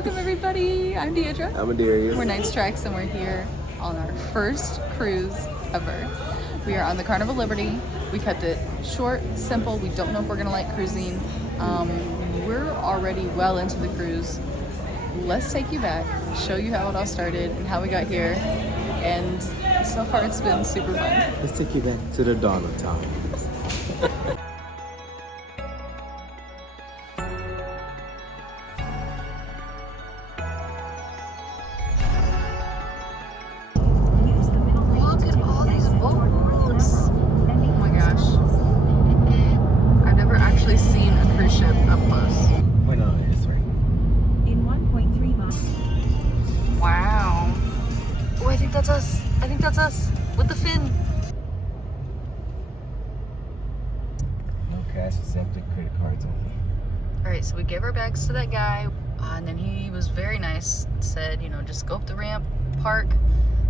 Welcome everybody. I'm Deidre. I'm Adarius. We're Night Strikes and we're here on our first cruise ever. We are on the Carnival Liberty. We kept it short, simple. We don't know if we're gonna like cruising. We're already well into the cruise. Let's take you back, show you how it all started and how we got here. And so far it's been super fun. Let's take you back to the dawn of time. Look at all these boats. Oh my gosh. I've never actually seen a cruise ship up close. Wait, no, it's right. In 1.3 miles. Wow. Oh, I think that's us. I think that's us with the fin. No cash, accepted, credit cards only. All right, so we gave our bags to that guy, and then he was very nice. Said, you know, just go up the ramp, park.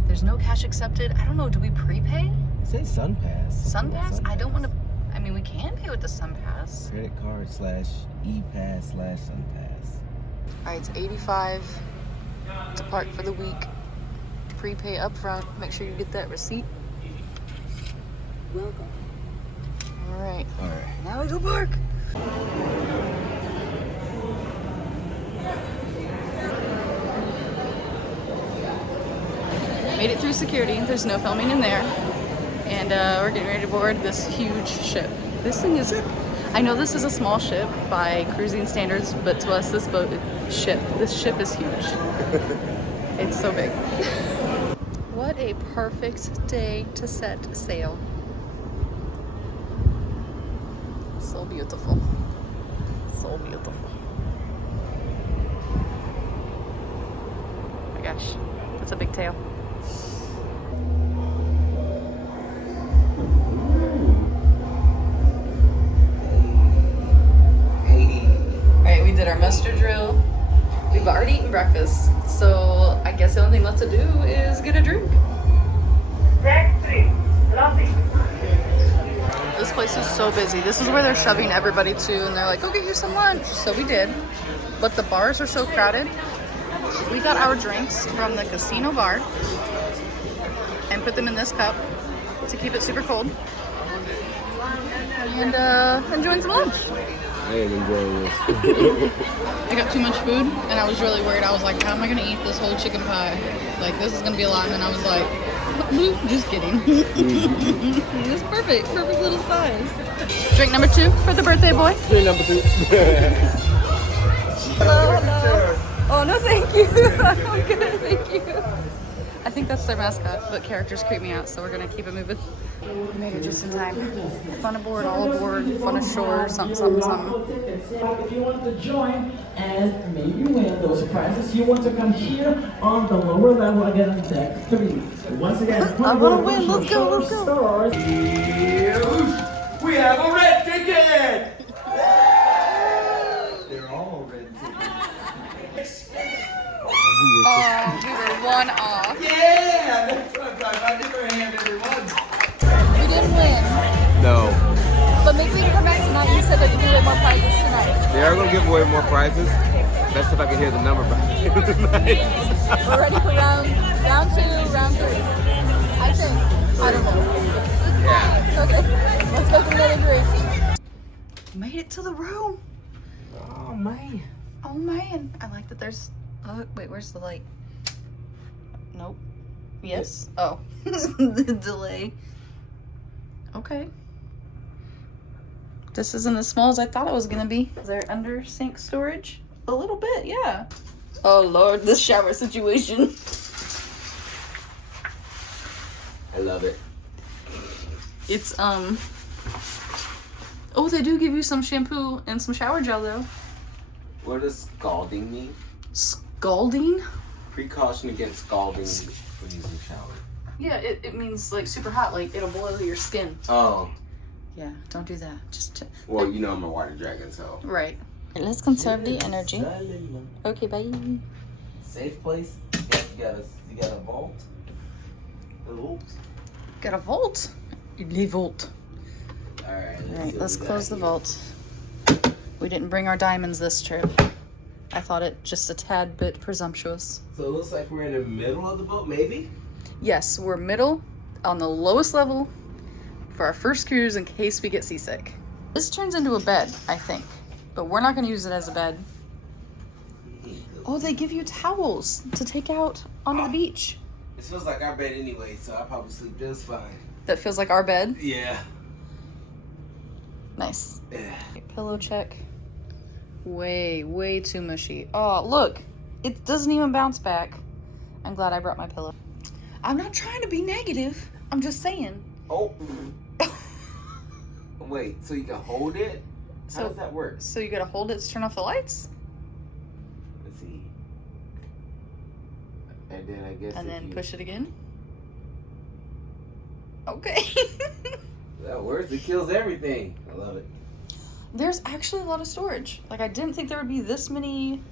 There's no cash accepted. I don't know. Do we prepay? It says SunPass. SunPass? I don't want to. I mean, we can pay with the SunPass. Credit card / ePass / SunPass. All right, it's $85 to park for the week. Prepay up front. Make sure you get that receipt. Welcome. All right. All right. Now we go park. Made it through security. There's no filming in there. And we're getting ready to board this huge ship. This thing is, I know this is a small ship by cruising standards, but to us, this ship is huge. It's so big. What a perfect day to set sail. So beautiful. So beautiful. Oh my gosh, that's a big tail. Alright, we did our muster drill. We've already eaten breakfast, so I guess the only thing left to do is get a drink. This place is so busy. This is where they're shoving everybody to, and they're like, go get you some lunch. So we did, but the bars are so crowded. We got our drinks from the casino bar and put them in this cup to keep it super cold. And enjoying some lunch. I am enjoying this. I got too much food and I was really worried. I was like, how am I gonna eat this whole chicken pie? Like, this is gonna be a lot. And then I was like, just kidding. It's perfect little size. Drink number 2 for the birthday boy. Drink number 2. Hello. Oh, no, thank you. I'm good, thank you. I think that's their mascot, but characters creep me out, so we're gonna keep it moving. We made it just in time. Fun aboard, all aboard, fun ashore, something, something, something. If you want to join and maybe win those prizes, you want to come here on the lower level again on deck 3. Once again, I want to win, let's go, let's go. Stars. We have a red ticket! They're all red tickets. Oh, we were one off. Yeah! That's what I'm talking about. Give her a hand, everyone. We didn't win, No. but maybe we can come back tonight. You said that you're gonna get more prizes tonight. They are going to give away more prizes. Best if I can hear the number by tonight. We're ready for round 2, round 3. I think. I don't know. Yeah. Okay, let's go for another drink. Made it to the room. Oh, man. Oh man, I like that there's, oh wait, where's the light? Nope. Yes. Oh, the delay. Okay. This isn't as small as I thought it was gonna be. Is there under sink storage? A little bit, yeah. Oh Lord, this shower situation. I love it. It's, oh, they do give you some shampoo and some shower gel though. What does scalding mean? Scalding? Precaution against scalding when using shower. Yeah, it means like super hot, like it'll boil your skin. Oh. Yeah, don't do that. Just Well, you know I'm a water dragon, so. right. Let's conserve the energy. Okay, bye. Safe place. You got a vault. A vault. Got a vault? Le vault. Alright, Alright, let's close the vault. We didn't bring our diamonds this trip. I thought it just a tad bit presumptuous. So it looks like we're in the middle of the boat, maybe? Yes, we're middle on the lowest level for our first cruise in case we get seasick. This turns into a bed, I think, but we're not going to use it as a bed. Oh, they give you towels to take out onto the beach. It feels like our bed anyway, so I'll probably sleep just fine. That feels like our bed. Yeah. Nice. Yeah. Pillow check. Way too mushy. Oh, look. It doesn't even bounce back. I'm glad I brought my pillow. I'm not trying to be negative. I'm just saying. Oh. Wait, so you can hold it? How does that work? So you gotta hold it to turn off the lights? Let's see. And then I guess. And then you... push it again? Okay. That works. It kills everything. I love it. There's actually a lot of storage. Like, I didn't think there would be this many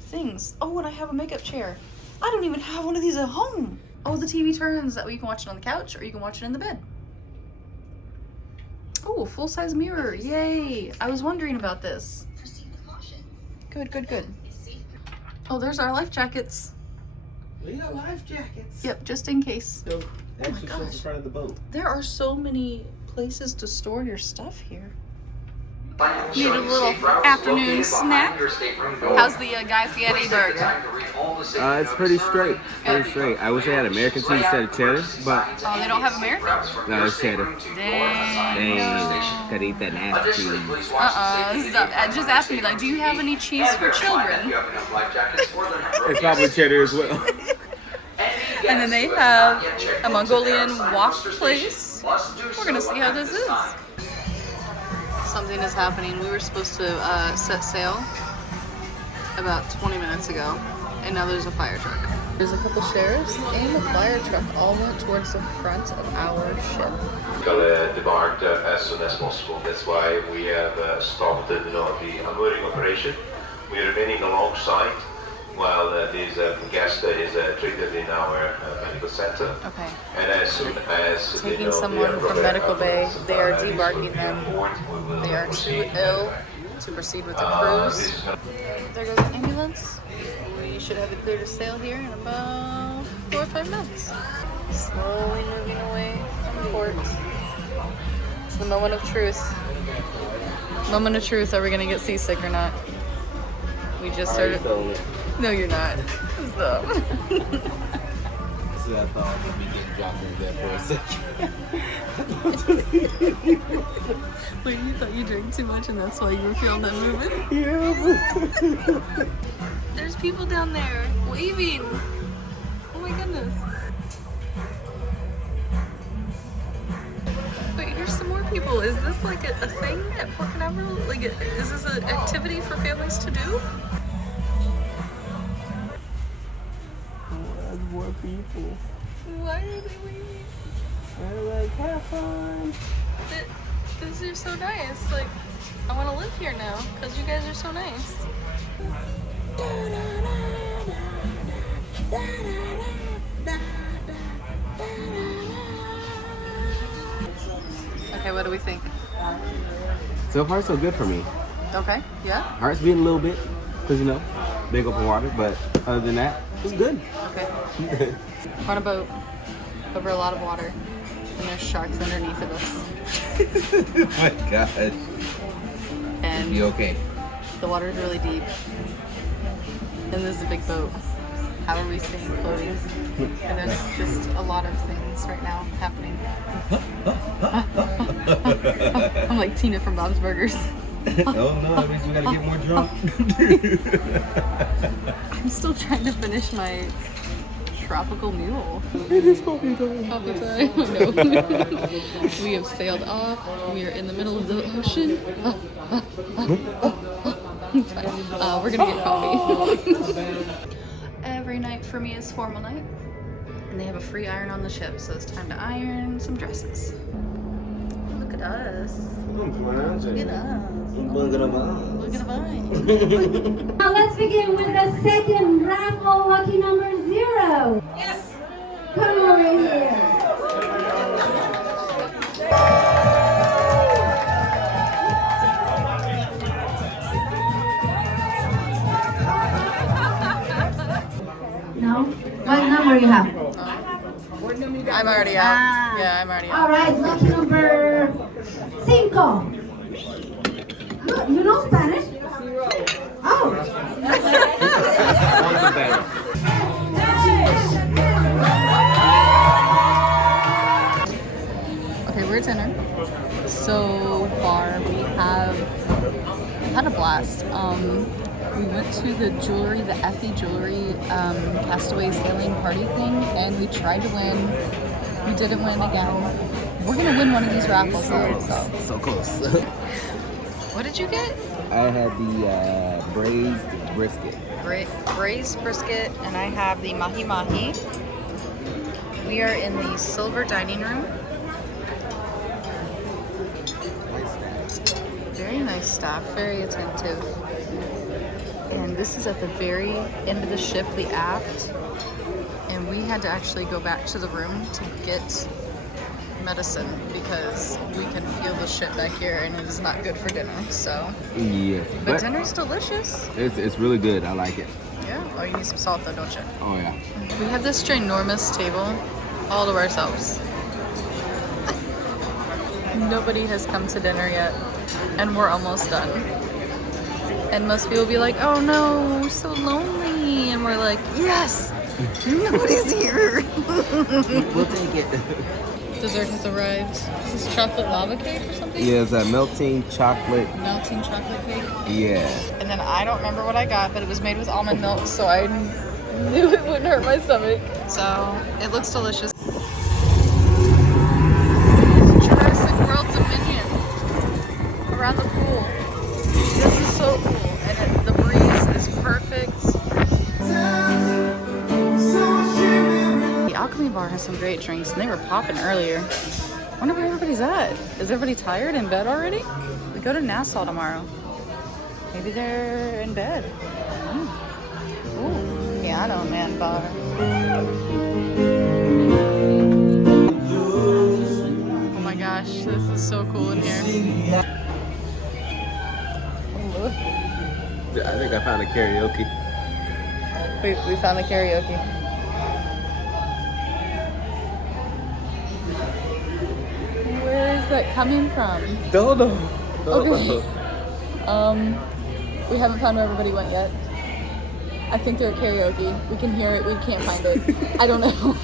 things. Oh, and I have a makeup chair. I don't even have one of these at home. Oh, the TV turns. That way you can watch it on the couch or you can watch it in the bed. Oh, full-size mirror. Yay. I was wondering about this. Good. Oh, there's our life jackets. We got life jackets. Yep, just in case. So, Oh my gosh. in front of the boat. There are so many places to store your stuff here. Need a little afternoon snack. How's the Guy Fieri burger? It's pretty straight. I wish I had American cheese instead of cheddar, but Oh, they don't have American? no, it's cheddar. Dang. Gotta eat that nasty cheese. Just asking me, like, do you have any cheese for children? It's probably cheddar as well. And then they have a Mongolian wok place. We're gonna see how this is. Something is happening. We were supposed to set sail about 20 minutes ago, and now there's a fire truck. There's a couple sheriffs and a fire truck all went towards the front of our ship. Debarked as soon as possible. That's why we have started the unmooring operation. We are remaining alongside while this guest is treated in our medical center. Okay. And as soon as Taking someone from medical bay, they are debarking them. They are too ill to proceed with the cruise. There goes the ambulance. We should have it clear to sail here in about 4 or 5 minutes. Slowly moving away from port. It's the moment of truth. Moment of truth. Are we gonna get seasick or not? We just started. No, you're not. Stop. See, I thought I would be getting dropped in there for a second. Wait, you thought you drank too much and that's why you were feeling that movement? Yeah. There's people down there waving. Oh my goodness. Wait, here's some more people. Is this like a thing at Port Canaveral? Like, is this an activity for families to do? More people. Why are they waving? They're like, have fun. This is so nice. Like, I want to live here now because you guys are so nice. Okay, what do we think? So far, so good for me. Okay, yeah? Heart's beating a little bit, because, you know, big open water, but other than that, it's good. Okay. We're on a boat over a lot of water, and there's sharks underneath of us. Oh my gosh. And Be okay. the water is really deep. And this is a big boat. How are we staying floating? And there's just a lot of things right now happening. I'm like Tina from Bob's Burgers. Oh no, that means we gotta get more drunk. I'm still trying to finish my tropical mule. It is coffee time. Coffee time. No. We have sailed off. We are in the middle of the ocean. We're gonna get coffee. Every night for me is formal night. And they have a free iron on the ship, so it's time to iron some dresses. Look at us. Look at us. Look at mine. Now let's begin with the second raffle, lucky number 0. Yes! Come over here. No? What number you have? I'm already out. Ah. Yeah, I'm already out. All right, lucky number 5. Look, you know Spanish? Oh. Okay, we're at dinner. So far, we have had a blast. We went to the jewelry, the Effie Jewelry Castaway Sailing Party thing, and we tried to win. We didn't win again. We're gonna win one of these raffles though. So close. What did you get? I had the braised brisket. Braised brisket, and I have the mahi mahi. We are in the silver dining room. Very nice staff, very attentive. And this is at the very end of the ship, the aft. And we had to actually go back to the room to get medicine because we can feel the shit back here and it is not good for dinner. So, Yes, but dinner's delicious. it's really good. I like it. Yeah. Oh, you need some salt though, don't you? Oh yeah. We have this ginormous table all to ourselves. Nobody has come to dinner yet, and we're almost done. And most people be like, oh no, we're so lonely. And we're like, yes, nobody's here. We'll take it. Dessert has arrived. Is this chocolate lava cake or something? Yeah, it's a melting chocolate. Melting chocolate cake. Yeah. And then I don't remember what I got, but it was made with almond milk, so I knew it wouldn't hurt my stomach. So it looks delicious. Jurassic World Dominion around the pool. This is so cool, and the breeze is perfect. The Alchemy Bar has some great drinks, and they were popping earlier. I wonder where everybody's at. Is everybody tired in bed already? We go to Nassau tomorrow. Maybe they're in bed. Ooh, Piano Man Bar. Oh my gosh, this is so cool in here. I think I found a karaoke. We found the karaoke. Where is that coming from? Don't know. Okay. We haven't found where everybody went yet. I think they're at karaoke. We can hear it, we can't find it. I don't know.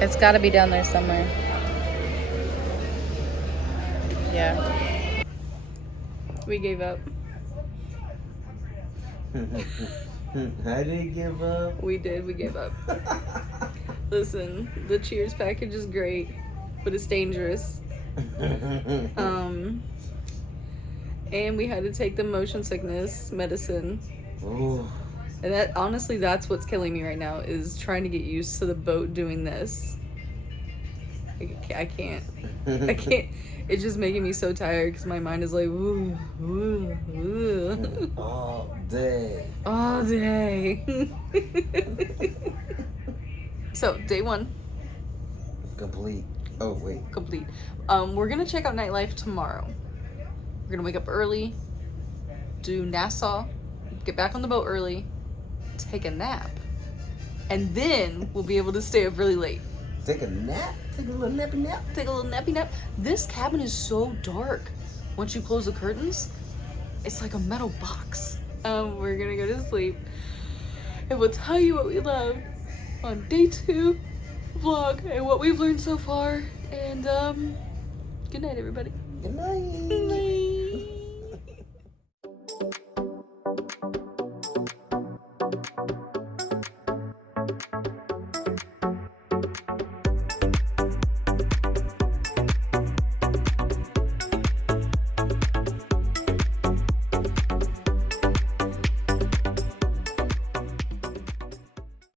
It's gotta be down there somewhere. Yeah. We gave up. I didn't give up. We did, we gave up. Listen, the Cheers package is great, but it's dangerous. And we had to take the motion sickness medicine. Ooh. And that, honestly, that's what's killing me right now, is trying to get used to the boat doing this. I can't. I can't. It's just making me so tired because my mind is like, woo, woo, woo. All day. All day. So, day 1. Complete. Oh, wait. Complete. We're gonna check out nightlife tomorrow. We're gonna wake up early, do Nassau, get back on the boat early, take a nap, and then we'll be able to stay up really late. Take a nap? Take a little nappy nap? Take a little nappy nap. This cabin is so dark. Once you close the curtains, it's like a metal box. We're gonna go to sleep, and we'll tell you what we love on day 2 vlog and what we've learned so far. And good night, everybody. Good night. Bye.